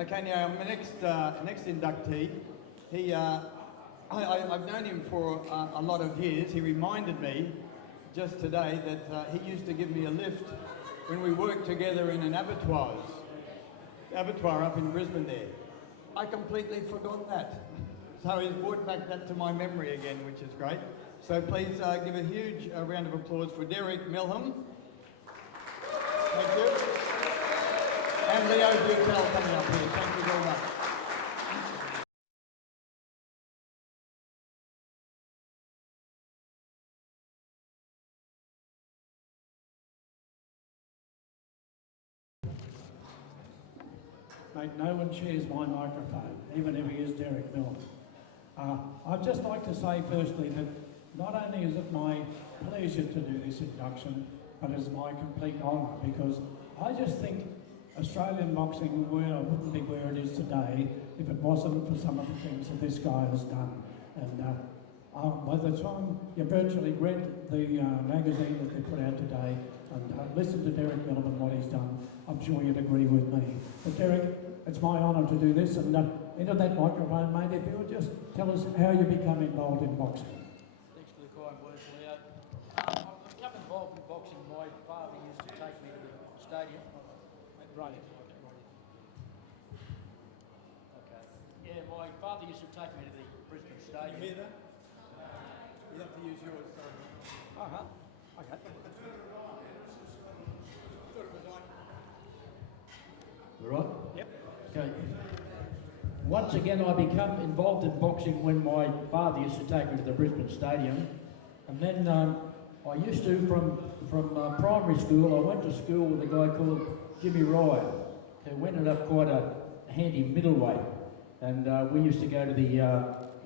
Okay, now my next inductee, I've known him for a lot of years. He reminded me just today that he used to give me a lift when we worked together in an abattoir up in Brisbane there. I completely forgot that. So he's brought back that to my memory again, which is great. So please give a huge round of applause for Derek Milham. Thank you. And Leo Butel coming up here. Thank you very much. Mate, no one shares my microphone, even if he is Derek Miller. I'd just like to say firstly that not only is it my pleasure to do this induction, but it's my complete honour, because I just think Australian boxing wouldn't be where it is today if it wasn't for some of the things that this guy has done. And by the time you virtually read the magazine that they put out today and listened to Derek Miller and what he's done, I'm sure you'd agree with me. But Derek, it's my honour to do this, and into that microphone, mate, if you would just tell us how you become involved in boxing. Thanks for the kind words, Leo. I've become involved in boxing. My father used to take me to the stadium. Right. Okay. Yeah, my father used to take me to the Brisbane Stadium. Can you hear that? You have to use yours. Uh-huh. Okay. Thought it was on. We're on? Yep. Okay. Once again, I become involved in boxing when my father used to take me to the Brisbane Stadium. And then I used to, from primary school, I went to school with a guy called Jimmy Ryan, who ended up quite a handy middleweight. And we used to go to the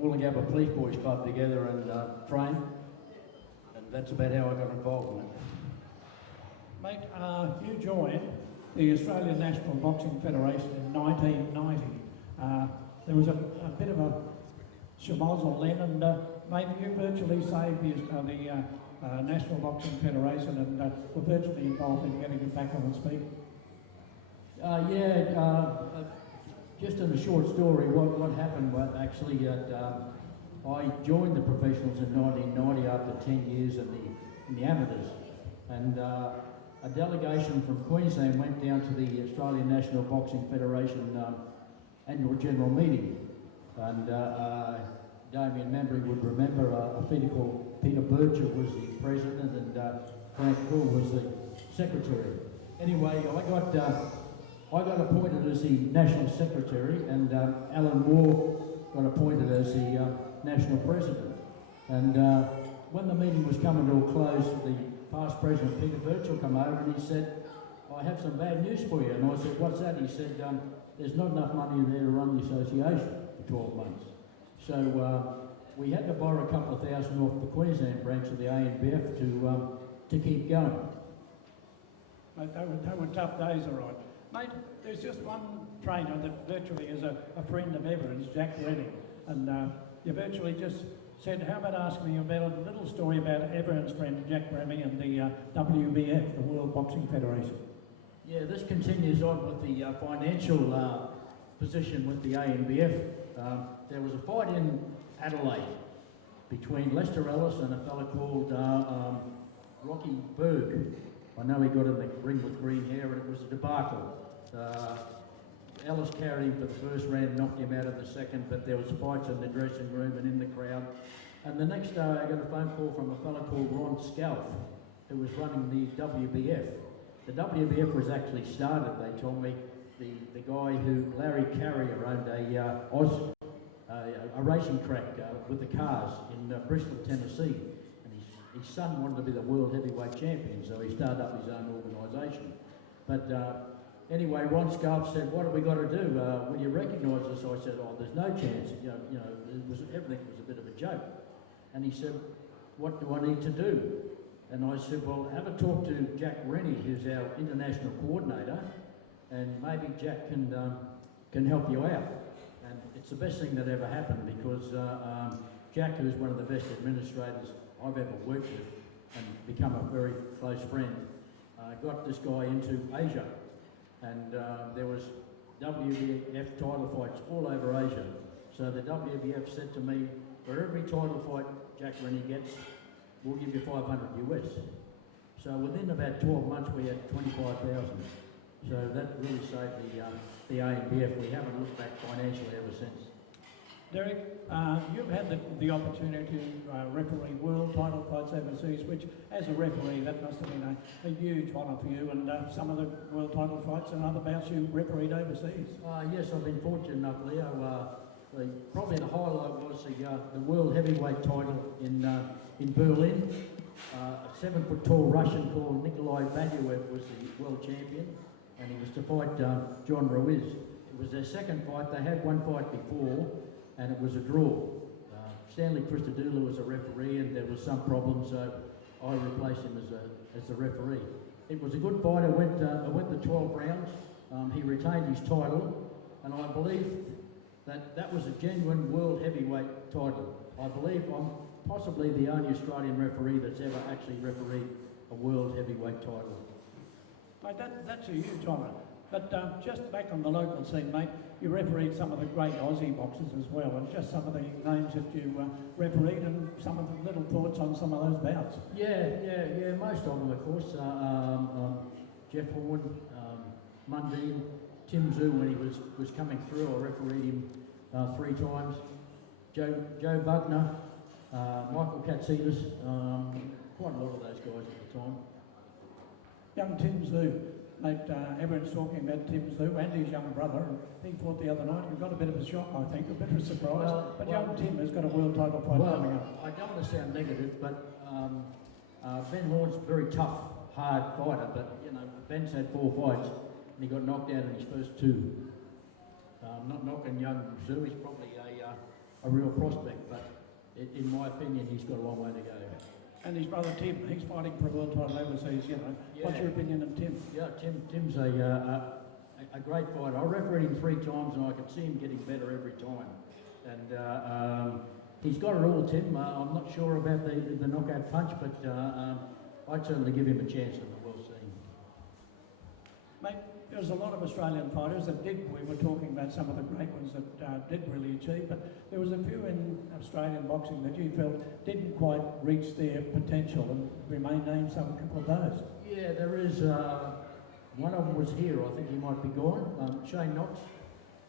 Woolloongabba Police Boys Club together and train. And that's about how I got involved in it. Mate, you joined the Australian National Boxing Federation in 1990. There was a bit of a schmozzle then, and mate, you virtually saved the National Boxing Federation and were virtually involved in getting it back on its feet. Just in a short story, what happened was actually I joined the professionals in 1990 after 10 years in the amateurs, and a delegation from Queensland went down to the Australian National Boxing Federation annual general meeting, and Damien Membry would remember a fellow called Peter Bircher was the president and Frank Cool was the secretary. Anyway, I got appointed as the national secretary, and Alan Moore got appointed as the national president. And when the meeting was coming to a close, the past president, Peter Birchall, came over and he said, I have some bad news for you. And I said, what's that? He said, there's not enough money in there to run the association for 12 months. So we had to borrow a couple of thousand off the Queensland branch of the ANBF to keep going. Mate, they were tough days, all right. Mate, there's just one trainer that virtually is a friend of Everett's, Jack Rennie, and you virtually just said, how about asking me about a little story about Everett's friend Jack Rennie and the WBF, the World Boxing Federation. Yeah, this continues on with the financial position with the ANBF. There was a fight in Adelaide between Lester Ellis and a fella called Rocky Berg. I know he got in the ring with green hair and it was a debacle. Ellis carried him for the first round, knocked him out of the second, but there was fights in the dressing room and in the crowd. And the next day I got a phone call from a fellow called Ron Scalf, who was running the WBF. The WBF was actually started, they told me, the guy who, Larry Carrier, owned a racing track with the cars in Bristol, Tennessee. His son wanted to be the world heavyweight champion, so he started up his own organisation. But anyway, Ron Scarf said, "What have we got to do? Will you recognise us?" I said, "Oh, there's no chance. Everything was a bit of a joke." And he said, "What do I need to do?" And I said, "Well, have a talk to Jack Rennie, who's our international coordinator, and maybe Jack can help you out." And it's the best thing that ever happened because Jack, who's one of the best administrators I've ever worked with and become a very close friend, got this guy into Asia. And there was WBF title fights all over Asia. So the WBF said to me, for every title fight Jack Rennie gets, we'll give you 500 US. So within about 12 months we had 25,000. So that really saved the ANBF. We haven't looked back financially ever since. Derek, you've had the opportunity to referee world title fights overseas, which as a referee that must have been a huge honour for you, and some of the world title fights and other bouts you refereed overseas. Yes, I've been fortunate enough, Leo. Probably the highlight was the world heavyweight title in Berlin. A 7-foot tall Russian called Nikolai Valuev was the world champion, and he was to fight John Ruiz. It was their second fight. They had one fight before, and it was a draw. Stanley Christodoulou was a referee, and there was some problems, so I replaced him as the referee. It was a good fight. I went the 12 rounds. He retained his title, and I believe that was a genuine world heavyweight title. I believe I'm possibly the only Australian referee that's ever actually refereed a world heavyweight title. Mate, that's a huge honour. But just back on the local scene, mate, you refereed some of the great Aussie boxers as well, and just some of the names that you refereed and some of the little thoughts on some of those bouts. Yeah, most of them, of course. Jeff Horn, Mundine, Tim Zhu, when he was coming through, I refereed him 3 times. Joe Bugner, Michael Katsinas, quite a lot of those guys at the time. Young Tim Zhu, mate, everyone's talking about Tim Zhu and his young brother. He fought the other night. You got a bit of a shock, I think, a bit of a surprise. But young Tim has got a world title fight coming up. I don't want to sound negative, but Ben Horn's a very tough, hard fighter. But you know, Ben's had 4 fights and he got knocked out in his first 2. Not knocking young Zhu, he's probably a real prospect, but in my opinion, he's got a long way to go. And his brother Tim, he's fighting for a world title overseas, you know. Yeah. What's your opinion of Tim? Yeah, Tim's a great fighter. I refereed him 3 times and I could see him getting better every time. And he's got it all, Tim. I'm not sure about the knockout punch, but I'd certainly give him a chance on the world scene. Mate, there's a lot of Australian fighters that did, we were talking about some of the great ones that did really achieve, but there was a few in Australian boxing that you felt didn't quite reach their potential, and we may name some, a couple of those. Yeah, there is. One of them was here. I think he might be gone. Shane Knox.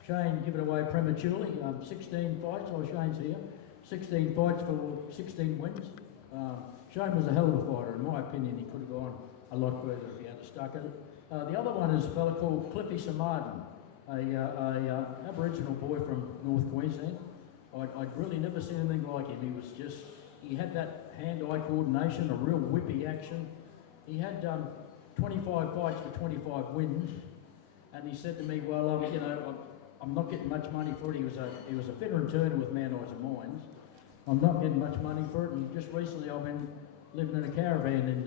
Shane gave it away prematurely. 16 fights. Oh, Shane's here. 16 fights for 16 wins. Shane was a hell of a fighter. In my opinion, he could have gone a lot further if he had stuck at it. The other one is a fella called Cliffy Samarden, a Aboriginal boy from North Queensland. I'd really never seen anything like him. He had that hand-eye coordination, a real whippy action. He had 25 fights for 25 wins, and he said to me, well, you know, I'm not getting much money for it. He was a fitter and turner with Man Eyes and Mines. I'm not getting much money for it, and just recently I've been living in a caravan in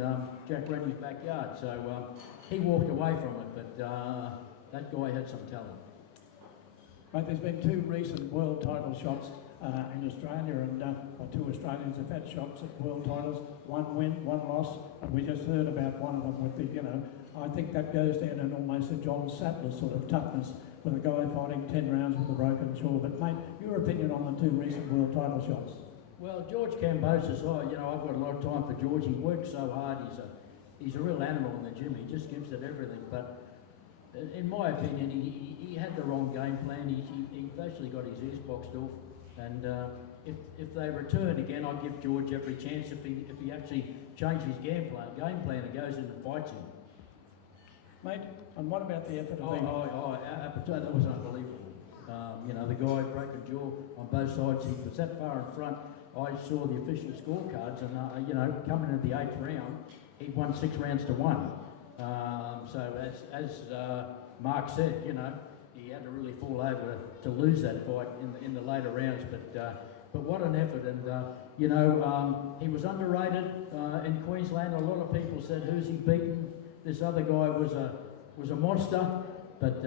Jack Rennie's backyard, so he walked away from it, but that guy had some talent. Right, there's been 2 recent world title shots in Australia, and 2 Australians have had shots at world titles, 1 win, 1 loss, and we just heard about one of them with the, you know, I think that goes down in almost a John Sattler sort of toughness with a guy fighting 10 rounds with a broken jaw. But mate, your opinion on the 2 recent world title shots? Well, George Kambosos, you know, I've got a lot of time for George. He works so hard. He's a real animal in the gym. He just gives it everything. But in my opinion, he had the wrong game plan. He basically got his ears boxed off. And if they return again, I'd give George every chance if he actually changes his game plan and goes in and fights him. Mate, and what about the effort of that was unbelievable. You know, the guy broken jaw on both sides. He was that far in front. I saw the official scorecards, and you know, coming into the 8th round, he won 6 rounds to 1. So as Mark said, you know, he had to really fall over to lose that fight in the later rounds. But what an effort! And you know, he was underrated in Queensland. A lot of people said, "Who's he beaten?" This other guy was a monster. But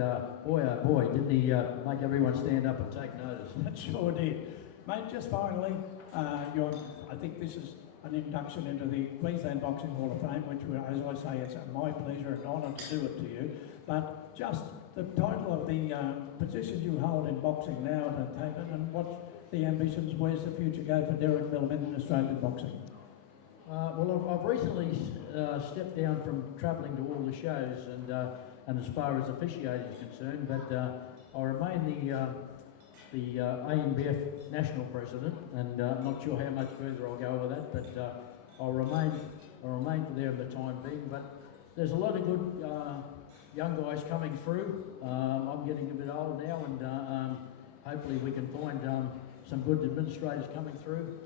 boy, oh boy, didn't he make everyone stand up and take notice? That sure did. Mate, just finally, I think this is an induction into the Queensland Boxing Hall of Fame, which, as I say, it's my pleasure and honour to do it to you. But just the title of the position you hold in boxing now, Taban, and what's the ambitions? Where's the future go for Derek Millman in Australian boxing? Well, I've recently stepped down from travelling to all the shows and as far as officiating is concerned, but I remain the ANBF national president, and I'm not sure how much further I'll go with that, but I'll remain for there for the time being. But there's a lot of good young guys coming through. I'm getting a bit old now, and hopefully we can find some good administrators coming through.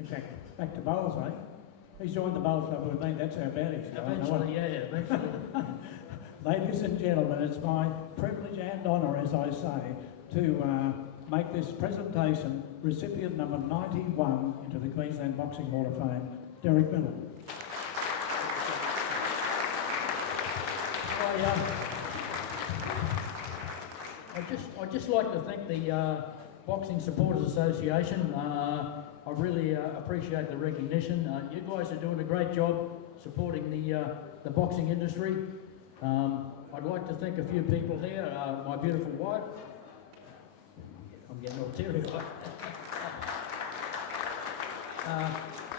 Exactly. Back to bowls, eh? He's joined the bowls club with me, that's how bad he's going. Eventually, yeah, eventually. Ladies and gentlemen, it's my privilege and honour, as I say, to make this presentation recipient number 91 into the Queensland Boxing Hall of Fame, Derek Miller. I'd just like to thank the Boxing Supporters Association. I really appreciate the recognition. You guys are doing a great job supporting the boxing industry. I'd like to thank a few people here. My beautiful wife. I'm getting all teary-eyed.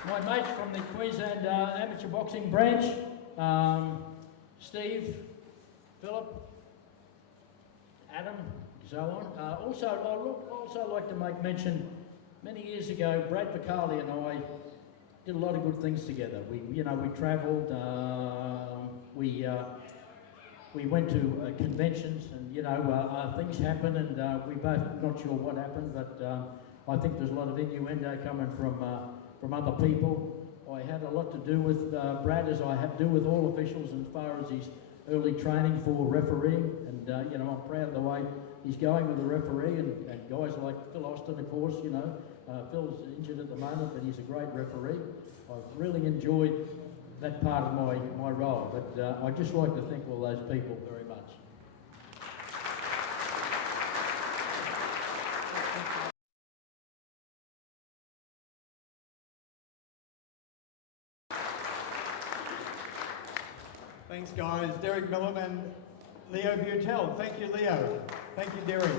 My mates from the Queensland Amateur Boxing Branch, Steve, Philip, Adam, so on. Also, I'd also like to make mention, many years ago, Brad Vicali and I did a lot of good things together. We travelled, we went to conventions, and things happen, and we both not sure what happened, but I think there's a lot of innuendo coming from other people. I had a lot to do with Brad, as I have to do with all officials as far as his early training for refereeing, and I'm proud of the way he's going with the referee, and guys like Phil Austin, of course. Phil's injured at the moment, but he's a great referee. I've really enjoyed that part of my role, but I'd just like to thank all those people very much. Thanks, guys. Derek Millman, Leo Butel. Thank you, Leo. Thank you, Derek.